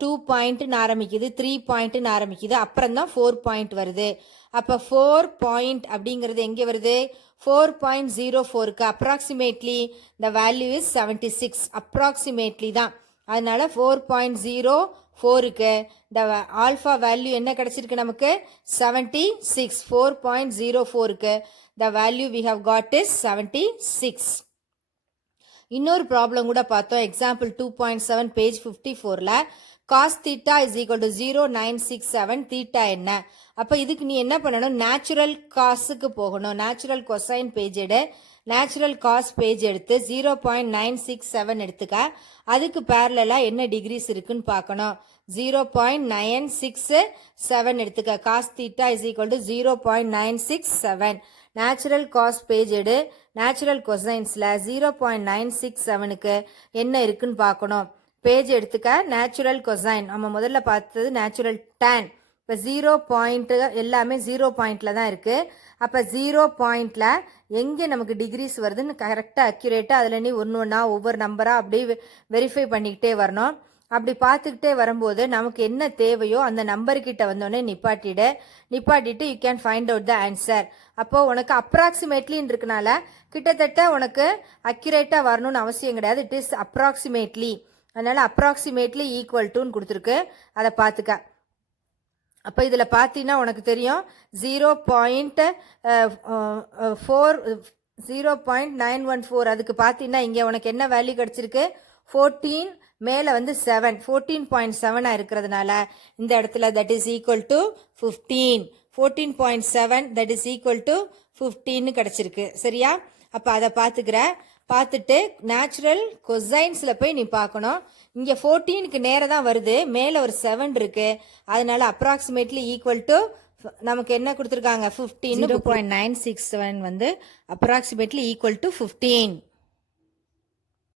2 பாயிண்ட்னு ஆரம்பிக்குது, 3 பாயிண்ட்னு ஆரம்பிக்குது, அப்புறம் தான் 4 பாயிண்ட் வருது. அப்போ 4 பாயிண்ட் அப்படிங்கிறது எங்கே வருது? 4.04க்கு approximately the value is 76. Approximately தான், அதனால 4.04க்கு த ஆல்ஃபா வேல்யூ என்ன கிடைச்சிருக்கு நமக்கு? 76. 4.04க்கு the value we have got is 76. இன்னொரு ப்ராப்ளம் கூட பார்த்தோம், எக்ஸாம்பிள் 2.7 பேஜ் 54ல் cos theta is equal to 0.967 theta என்ன? அப்போ இதுக்கு நீ என்ன பண்ணணும்? நேச்சுரல் காஸுக்கு போகணும். நேச்சுரல் கொசைன் பேஜ் எடு. நேச்சுரல் காஸ் பேஜ் எடுத்து 0.967 எடுத்துக்க. அதுக்கு பேரலாக என்ன டிகிரிஸ் இருக்குன்னு பார்க்கணும். 0.967 எடுத்துக்க. Cos theta is equal to 0.967. Natural cos page எடு. நேச்சுரல் கொசைன்ஸில் 0.967க்கு என்ன இருக்குன்னு பார்க்கணும். பேஜ் எடுத்துக்க. நேச்சுரல் கொசைன் நம்ம முதல்ல பார்த்தது நேச்சுரல் டேன். இப்போ 0 பாயிண்ட் எல்லாமே 0 பாயிண்டில் தான் இருக்குது. அப்போ 0 பாயிண்டில் எங்கே நமக்கு டிகிரிஸ் வருதுன்னு கரெக்டாக அக்யூரேட்டாக அதில் நீ ஒன்று ஒன்றா ஒவ்வொரு நம்பராக அப்படியே வெரிஃபை பண்ணிக்கிட்டே வரணும். அப்படி பார்த்துக்கிட்டே வரும்போது நமக்கு என்ன தேவையோ அந்த நம்பர்கிட்ட வந்தோடனே நிப்பாட்டிட்டு you can find out the answer. அப்போ உனக்கு அப்ராக்சிமேட்லின்னு இருக்கனால கிட்டத்தட்ட உனக்கு அக்யூரேட்டாக வரணும்னு அவசியம் கிடையாது. It is approximately. அதனால அப்ராக்சிமேட்லி ஈக்குவல் டுன்னு கொடுத்துருக்கு. அதை பார்த்துக்க. அப்போ இதில் பார்த்தீங்கன்னா உனக்கு தெரியும் 0.914. அதுக்கு பார்த்தீங்கன்னா இங்கே உனக்கு என்ன வேல்யூ கிடச்சிருக்கு? 14, மேலே வந்து 7, 14.7 இருக்கிறதுனால இந்த இடத்துல that is equal to 15. 14.7 that is equal to 15 கிடச்சிருக்கு. சரியா? அப்போ அதை பார்த்துட்டு நேச்சுரல் கொசைன்ஸில் போய் நீ பார்க்கணும். இங்கே 14க்கு நேராக தான் வருது, மேலே ஒரு 7 இருக்கு. அதனால அப்ராக்சிமேட்லி ஈக்குவல் டு நமக்கு என்ன கொடுத்துருக்காங்க? 15. 0.967 வந்து அப்ராக்சிமேட்லி ஈக்குவல் டு 15.